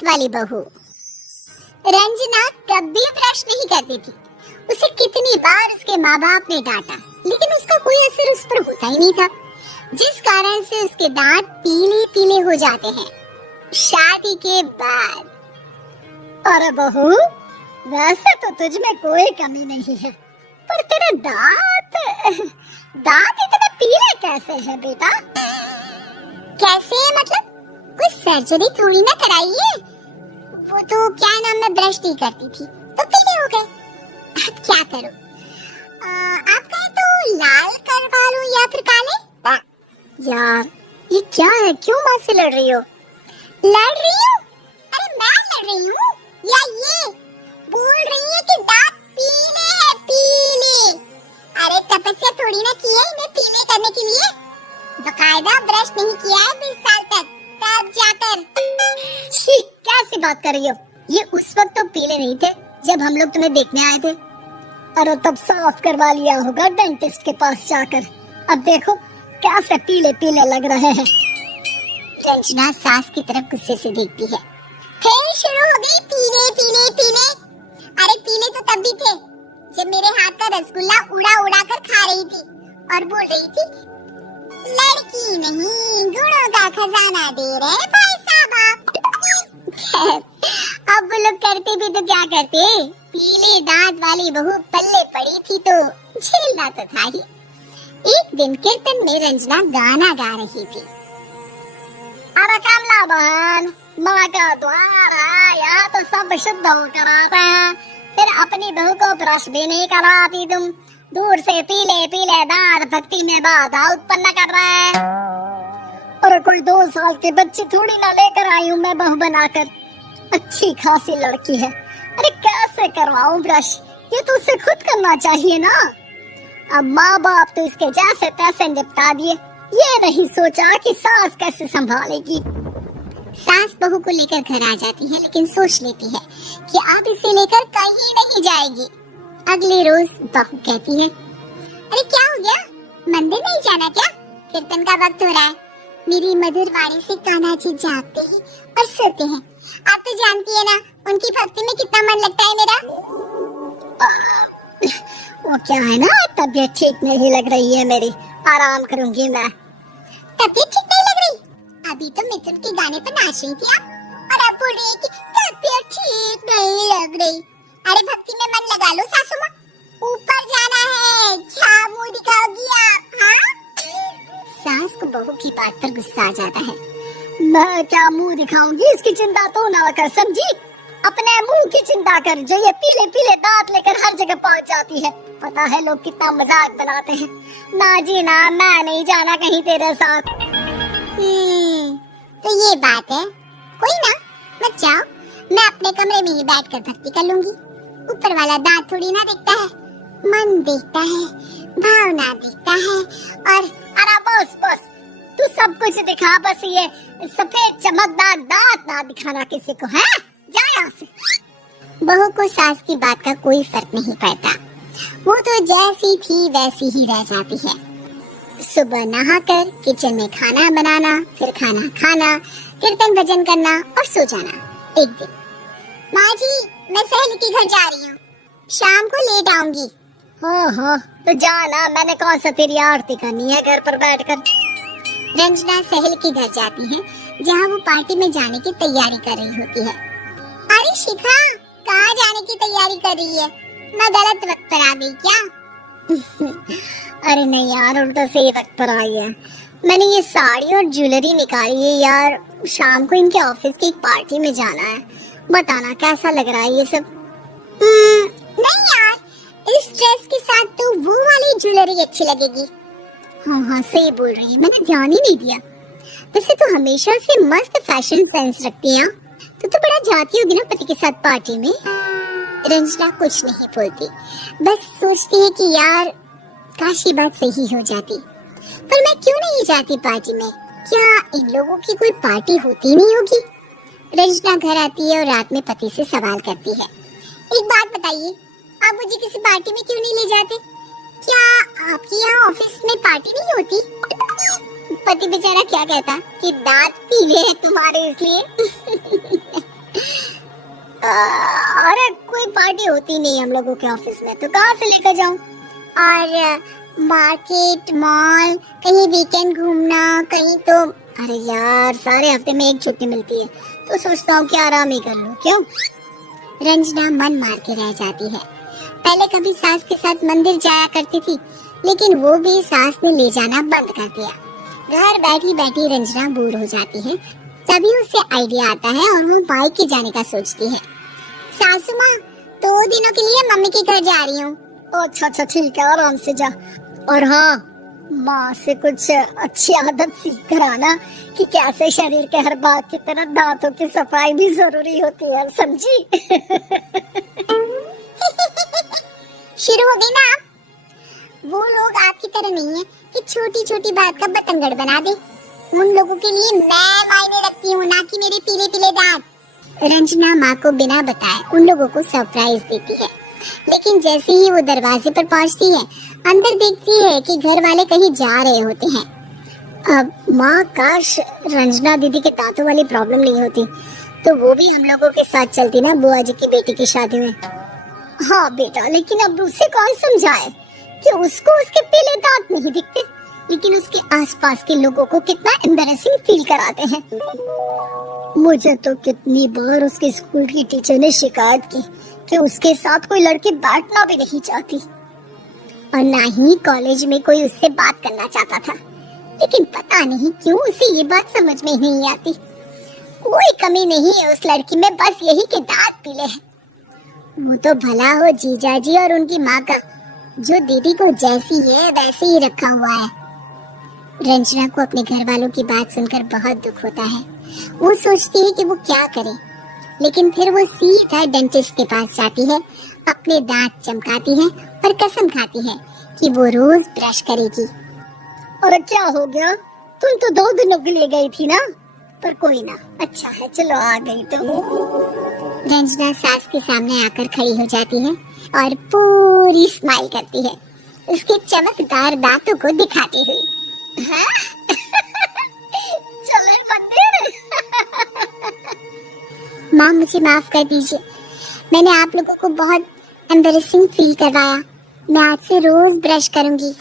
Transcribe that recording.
दांत वाली बहू। रंजना कभी ब्रश नहीं करती थी। उसे कितनी बार उसके माँ बाप ने डांटा, लेकिन उसका कोई असर उस पर होता ही नहीं था, जिस कारण से उसके दांत पीले पीले हो जाते हैं। शादी के बाद। अरे बहू, वैसे तो तुझ में कोई कमी नहीं है, पर तेरे दांत इतने पीले कैसे हैं बेटा? कैसे मतलब? कोई सर्जरी थोड़ी ना कराई है। वो तो क्या नाम, मैं ब्रश नहीं करती थी तो पीले हो गए। अब क्या करूं? आप कहें तो लाल करवा लूं या फिर काले? यार ये क्या है, क्यों माँ से लड़ रही हो? लड़ रही हूँ? अरे मैं लड़ रही हूँ या ये बोल रही है कि दांत पीले हैं, पीले। अरे तपस्या थोड़ी ना की है इन्हें पीले करने के लिए। बकायदा ब्रश नहीं किया है 20 साल तक, तब जाकर। कैसी बात कर रही हो? ये उस वक्त तो पीले नहीं थे जब हम लोग तुम्हें देखने आए थे। अरे तब साफ करवा लिया होगा डेंटिस्ट के पास जाकर। अब देखो कैसे पीले पीले लग रहे हैं। रंजना सास की तरफ गुस्से से देखती है। फिर शुरू हो गई पीले पीले पीले। अरे पीले तो तब भी थे जब मेरे हाथ का रसगुल्ला उड़ा उड़ा कर खा रही थी और बोल रही थी, लड़की नहीं गुणों का खजाना दे रहे भाई साहब। अब वो लोग करते भी तो क्या करते, पीले दांत वाली बहू पल्ले पड़ी थी तो झेलना तो था ही। एक दिन कीर्तन में रंजना गाना गा रही थी। अरे कमला बहन, माँ का द्वार आया तो सब शुद्ध कराते हैं, फिर अपनी बहू को ब्रश भी नहीं कराती तुम। दूर से पीले पीले दांत भक्ति में बाधा उत्पन्न कर रहे हैं। और कोई 2 साल के बच्ची थोड़ी ना लेकर आई हूँ मैं बहू बनाकर। अच्छी खासी लड़की है, अरे कैसे करवाऊं ब्रश? ये तो उसे खुद करना चाहिए ना। अब माँ बाप तो इसके जैसे तैसे निपटा दिए, ये नहीं सोचा कि सास कैसे संभालेगी। सास बहू को लेकर घर आ जाती है, लेकिन सोच लेती है कि अब इसे लेकर कहीं नहीं जाएगी। अगले रोज बहू कहती है, अरे क्या हो गया, मंदिर नहीं जाना क्या? कीर्तन का वक्त हो रहा है। मेरी मधुर वाणी से कान्हा जी जागते हैं और सोते हैं। आप तो जानती है ना उनकी भक्ति में कितना मन लगता है मेरा। वो क्या है ना, तबीयत ठीक नहीं लग रही है मेरी, आराम करूंगी मैं। तबीयत ठीक नहीं लग रही? अभी तो मिथुन के गाने पर नाच रही थी आप, और आप बोल रही है कि तबीयत ठीक नहीं लग रही। अरे भक्ति में मन लगा लो सासू माँ, ऊपर जाना है, क्या मुंह दिखाओगी आप? हाँ? सास को बहू की बात पर गुस्सा आ जाता है। मैं क्या मुंह दिखाऊंगी, इसकी चिंता तो ना कर, समझी? अपने मुंह की चिंता कर, जो ये पीले पीले दांत लेकर हर जगह पहुंच जाती है। पता है लोग कितना मजाक बनाते हैं। ना जी ना, मैं नहीं जाना कहीं तेरे साथ। तो ये बात है, कोई ना, मत जाओ, मैं अपने कमरे में ही बैठकर भक्ति कर लूंगी। ऊपर वाला दांत थोड़ी ना देखता है, मन देखता है, भावना देखता है। और अरे बस बस, तू सब कुछ दिखा, बस ये सफेद चमकदार दांत ना दिखाना किसी को, है? जा यहाँ से। बहू को सास की बात का कोई फर्क नहीं पड़ता, वो तो जैसी थी वैसी ही रह जाती है। सुबह नहाकर किचन में खाना बनाना, फिर खाना खाना, कीर्तन भजन करना और सो जाना। एक दिन, माँ जी मैं सहेली के घर जा रही हूँ, शाम को लेट आऊंगी। हाँ तो जाना, मैंने कौन सा तेरी आरती करनी है घर पर बैठकर। रंजना सहेली के घर जाती है, जहाँ वो पार्टी में जाने की तैयारी कर रही होती है। अरे शिखा, कहाँ जाने की तैयारी कर रही है? मैं गलत वक्त पर आ गई क्या? अरे नहीं यार, उल्टा सही वक्त पर आई है। मैंने ये साड़ी और ज्वेलरी निकाली है यार, शाम को इनके ऑफिस की एक पार्टी में जाना है। बताना कैसा लग रहा है ये सब? नहीं यार, इस ड्रेस के साथ तो वो वाली ज्वेलरी अच्छी लगेगी। हाँ सही बोल रही है, मैंने ध्यान ही नहीं दिया। वैसे तो हमेशा से मस्त फैशन सेंस रखती है, तो बड़ा जाती होगी ना पति के साथ पार्टी में। रंजना कुछ नहीं बोलती, बस सोचती है कि यार काश ये बात सही हो जाती, पर मैं क्यों नहीं जाती पार्टी में? क्या इन लोगों की कोई पार्टी होती नहीं होगी? रंजना घर आती है और रात में पति से सवाल करती है, एक बात बताइए, आप मुझे किसी पार्टी में क्यों नहीं ले जाते? क्या आपके यहाँ ऑफिस में पार्टी नहीं होती? पति बेचारा क्या कहता कि दांत पीले हैं तुम्हारे इसलिए। अरे कोई पार्टी होती नहीं हम लोगों के ऑफिस में, तो कहाँ से लेकर जाऊं? और मार्केट, मॉल, कहीं वीकेंड घूमना, कहीं तो अरे यार सारे हफ्ते में एक छुट्टी मिलती है, तो सोचता हूँ कि आराम ही कर लूं। क्यों? रंजना मन मार के रह जाती है। पहले कभी सास के साथ मंदिर जाया करती थी, लेकिन वो भी सास ने ले जाना बंद कर दिया। घर बैठी बैठी रंजना बोर हो जाती है। तभी उसे आइडिया आता है और वो मायके जाने का सोचती है। सासू माँ, 2 दिनों के लिए मम्मी के घर जा रही हूँ। अच्छा अच्छा ठीक है, आराम से जा। और हाँ, माँ से कुछ अच्छी आदत सीख कर आना कि कैसे शरीर के हर भाग की तरह दांतों की सफाई भी जरूरी होती है, समझी? शुरू हो गई ना आप? वो लोग आपकी तरह नहीं है कि छोटी छोटी बात का बतंगड़ बना दे। उन लोगों के लिए मैं मायने रखती हूँ, ना कि मेरे पीले पीले दांत। रंजना माँ को बिना बताए उन लोगों को सरप्राइज देती है, लेकिन जैसे ही वो दरवाजे पर पहुँचती है, अंदर देखती है कि घर वाले कहीं जा रहे होते हैं। अब माँ, काश रंजना दीदी के दांतों वाली प्रॉब्लम नहीं होती, तो वो भी हम लोगों के साथ चलती ना बुआ जी की बेटी की शादी में। हाँ बेटा, लेकिन अब उसे कौन समझाए कि उसको उसके पीले दांत नहीं दिखते, लेकिन उसके आसपास के लोगों को कितना एम्बैरेसिंग फील कराते हैं। मुझे तो कितनी बार उसके स्कूल की टीचर ने शिकायत की कि उसके साथ कोई लड़की बैठना भी नहीं चाहती, और ना ही कॉलेज में कोई उससे बात करना चाहता था। लेकिन पता नहीं क्यों उसे ये बात समझ में नहीं आती। कोई कमी नहीं है उस लड़की में, बस यही कि दांत पीले हैं। वो तो भला हो जीजाजी और उनकी माँ का, जो दीदी को जैसी है वैसे ही रखा हुआ है। रंजना को अपने घर वालों की बात सुनकर बहुत दुख होता है। वो सोचती है कि वो क्या करे, लेकिन फिर वो सीधा डेंटिस्ट के पास जाती है, अपने दांत चमकाती है और कसम खाती है कि वो रोज ब्रश करेगी। और क्या हो गया? तुम तो 2 दिनों के लिए गई थी ना, पर कोई ना, अच्छा है चलो आ गई तो। रंजना सास के सामने आकर खड़ी हो जाती है और पूरी स्माइल करती है, उसके चमकदार दांतों को दिखाती हुई। चले मंदिर। माँ मुझे माफ कर दीजिए, मैंने आप लोगों को बहुत एम्बैरेसिंग फील करवाया। मैं आज से रोज ब्रश करूंगी।